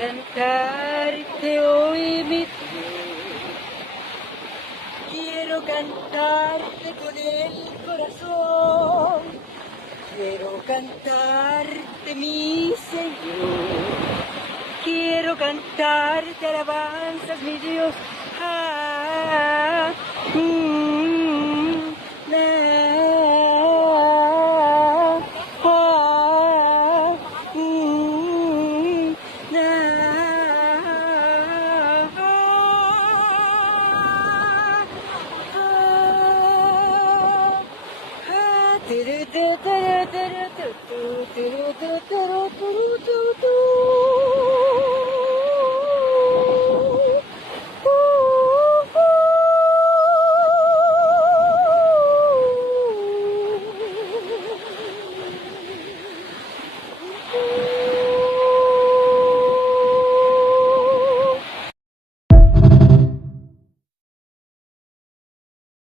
cantarte hoy mi Dios. Quiero cantarte con el corazón. Quiero cantarte mi Señor. Quiero cantarte alabanzas mi Dios.